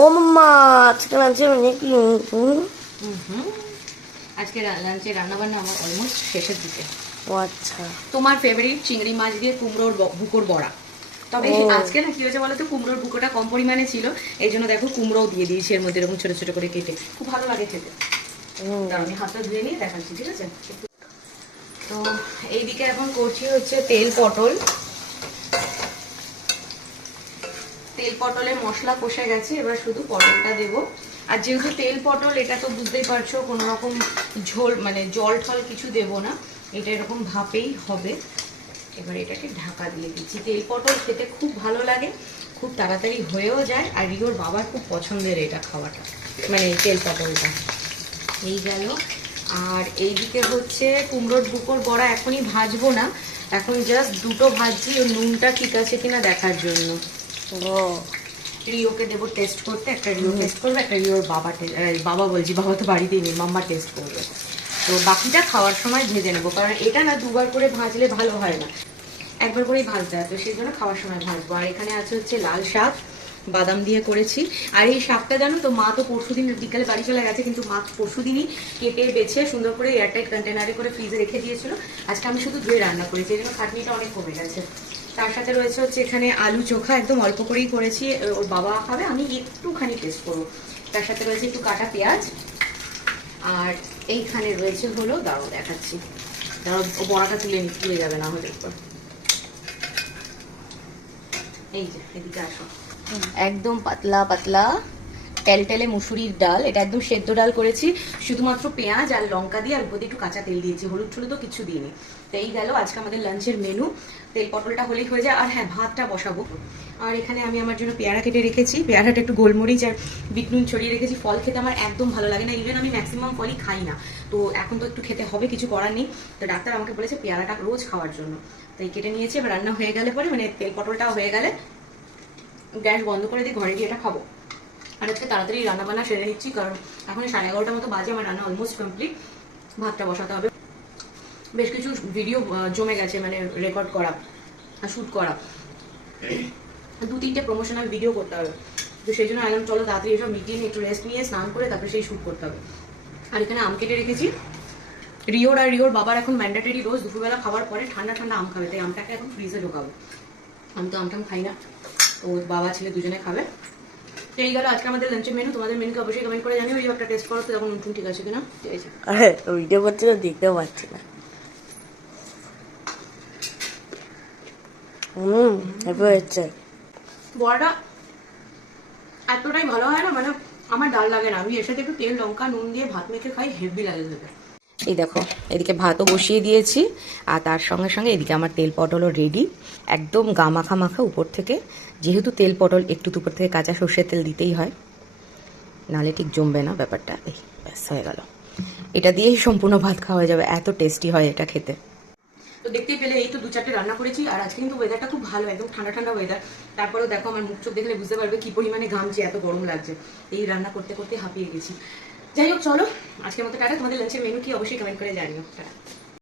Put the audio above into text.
ও মাম্মা আজকে লাঞ্চে অনেক হুম হুম আজকে লাঞ্চে রান্নাবান্না আমার অলমোস্ট শেষের দিকে। ও আচ্ছা। তোমার ফেভারিট চিংড়ি মাছ দিয়ে কুমড়োর বুকোর বড়া। তবে আজকে না কি হয়েছে বলতো? কুমড়োর বুকোটা কম পরিমাণে ছিল। এই জন্য দেখো কুমড়োও দিয়ে দিয়েছি এর মধ্যে এরকম ছোট ছোট করে কেটে। খুব ভালো লাগে খেতে। আমি হাতটা ধুয়ে নিয়ে দেখাচ্ছি ঠিক আছে? তো এইদিকে এখন করছি হচ্ছে তেল পটল। তেল পটলে মশলা কষে গেছে, এবার শুধু পটলটা দেব। আর যেহেতু তেল পটল, এটা তো বুঝতেই পারছ, কোনো রকম ঝোল মানে জল টল কিছু দেব না। এটা এরকম ভাপেই হবে। এবার এটাকে ঢাকা দিয়ে দিচ্ছি। তেল পটল খেতে খুব ভালো লাগে, খুব তাড়াতাড়ি হয়েও যায়, আর রিওর বাবার খুব পছন্দের এটা খাওয়াটা মানে তেল পটলটা। এই গেল। আর এইদিকে হচ্ছে কুমড়োর বুকোর বড়া এখনই ভাজবো না, এখন জাস্ট দুটো ভাজছি, ওর নুনটা ঠিক আছে কিনা দেখার জন্য। ও রিওকে দেবো টেস্ট করতে, একটা রিও টেস্ট করবে, একটা রিওর বাবা বাবা বলছি, বাবা তো বাড়িতেই নেই, মাম্মা টেস্ট করবে। তো বাকিটা খাওয়ার সময় ভেজে নেব, কারণ এটা না দুবার করে ভাজলে ভালো হয় না। একবার করেই ভাজতে হয়, তো সেই জন্য খাওয়ার সময় ভাজবো। আর এখানে আছে হচ্ছে লাল শাক বাদাম দিয়ে করেছি। আর এই শাকটা জানো তো, মা তো পরশু দিন বিকালে বাড়ি চলে গেছে, কিন্তু মা পরশু দিনই কেটে, বেছে, সুন্দর করে এয়ারটাইট কন্টেনারে করে ফ্রিজে রেখে দিয়েছিল। আজকে আমি শুধু ধুয়ে রান্না করেছি এই জন্য খাটনিটা অনেক কমে গেছে। তার সাথে রয়েছে হচ্ছে এখানে আলু চোখা, একদম অল্প করেই করেছি ওর বাবা খাবে, আমি একটুখানি টেস্ট করব। তার সাথে রয়েছে একটু কাটা পেঁয়াজ। আর এইখানে রয়েছে হলো দাঁড়াও দেখাচ্ছি। দাঁড়াও ও বড়াটা তুলে তুলে যাবে না হলে। এই যে এদিকে আসো। একদম পাতলা পাতলা। টেলটেলে মুসুরির ডাল, এটা একদম সেদ্ধ ডাল করেছি। শুধুমাত্র পেঁয়াজ আর লঙ্কা দিয়ে আর উপরে একটু কাঁচা তেল দিয়েছি, হলুদ টলুদও কিছু দিইনি। তো এই গেল আজকে আমাদের লাঞ্চের মেনু তেল পটলটা হলেই হয়ে যায়। আর হ্যাঁ ভাতটা বসাবো। আর এখানে আমি আমার জন্য পেয়ারা কেটে রেখেছি। পেয়ারাটা একটু গোলমরিচ আর বিট নুন ছড়িয়ে রেখেছি। ফল খেতে আমার একদম ভালো লাগে না। ইভেন আমি ম্যাক্সিমাম ফলই খাই না। তো এখন তো একটু খেতে হবে, কিছু করার নেই। তো ডাক্তার আমাকে বলেছে পেয়ারাটা রোজ খাওয়ার জন্য। তাই কেটে নিয়েছি, এবার রান্না হয়ে গেলে পরে মানে তেল পটলটাও হয়ে গেলে। গ্যাস বন্ধ করে দিয়ে ঘরে গিয়ে এটা খাব। আর আজকে তাড়াতাড়ি রান্না বান্না সেরে নিচ্ছি, কারণ এখন সাড়ে এগারোটার মতো বাজে, আমার রান্না অলমোস্ট কমপ্লিট ভাতটা বসাতে হবে। বেশ কিছু ভিডিও জমে গেছে মানে রেকর্ড করা, আর শ্যুট করা। দু তিনটে প্রমোশনাল ভিডিও করতে হবে। তো সেই জন্য একদম চলো তাড়াতাড়ি এসব মিটিয়ে নিয়ে একটু রেস্ট নিয়ে স্নান করে তারপরে সেই শ্যুট করতে হবে। আর এখানে আম কেটে রেখেছি। রিওর আর রিওর বাবার এখন ম্যান্ডেটরি রোজ দুপুরবেলা খাওয়ার পরে ঠান্ডা ঠান্ডা আম খাবে, তাই আমটাকে এখন ফ্রিজে ঢোকাবো। আমি তো আমটাম খাই না, ওর বাবা ছেলে দুজনে খাবে। তো এই গেল আজকে আমাদের লাঞ্চের মেনু তোমাদের মেনুকে অবশ্যই কমেন্ট করে জানিও একটা টেস্ট করো তো তখন ঠিক আছে কিনা? ঠিক আছে আরে ভিডিও করছি দেখতে পাচ্ছি না। হুম হচ্ছে। বড়াটা এতটাই ভালো হয় না মানে আমার ডাল লাগে না। আমি এর সাথে একটু তেল লঙ্কা নুন দিয়ে ভাত মেখে খাই হেভি লাগে খেতে। এই দেখো, এদিকে ভাতও বসিয়ে দিয়েছি, আর তার সঙ্গে সঙ্গে এদিকে আমার তেল পটলও রেডি একদম গা মাখা মাখা উপর থেকে। যেহেতু তেল পটল একটু উপর থেকে কাঁচা সর্ষের তেল দিতেই হয়, নালে ঠিক জমবে না ব্যাপারটা। এই, ব্যাস, হয়ে গেল। এটা দিয়েই সম্পূর্ণ ভাত খাওয়া যাবে, এত টেস্টি হয় এটা খেতে। তো দেখতেই পেলে, এই তো দু চারটে রান্না করেছি, আর আজকে কিন্তু ওয়েদারটা খুব ভালো, একদম ঠান্ডা ঠান্ডা ওয়েদার তারপরেও দেখো, আমার মুখ চোখ দেখলে বুঝতে পারবে কি পরিমাণে ঘামছে, এত গরম লাগছে। এই রান্না করতে করতে হাঁপিয়ে গেছি। যাই হোক, চলো। আজকের মতো টাটা। তোমাদের লাঞ্চের মেনু কি? অবশ্যই কমেন্ট করে জানিও। টাটা।